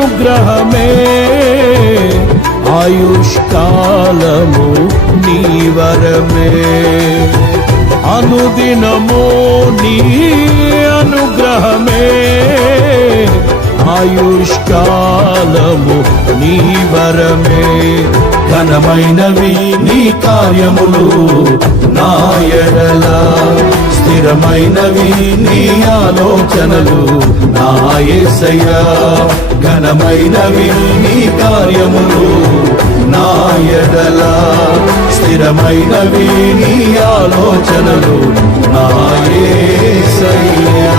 అనుగ్రహమే ఆయుష్కాలము నీ వరమే అనుదినము నీ అనుగ్రహమే ఆయుష్కాలము నీ వరమే ఘనమైనవి నీ కార్యములు నా ఎడల స్థిరమైనవి నీ ఆలోచనలు నా యేసయ్యా ఘనమైనవి నీ కార్యములు నా ఎడల స్థిరమైనవి నీ ఆలోచనలు నా యేసయ్యా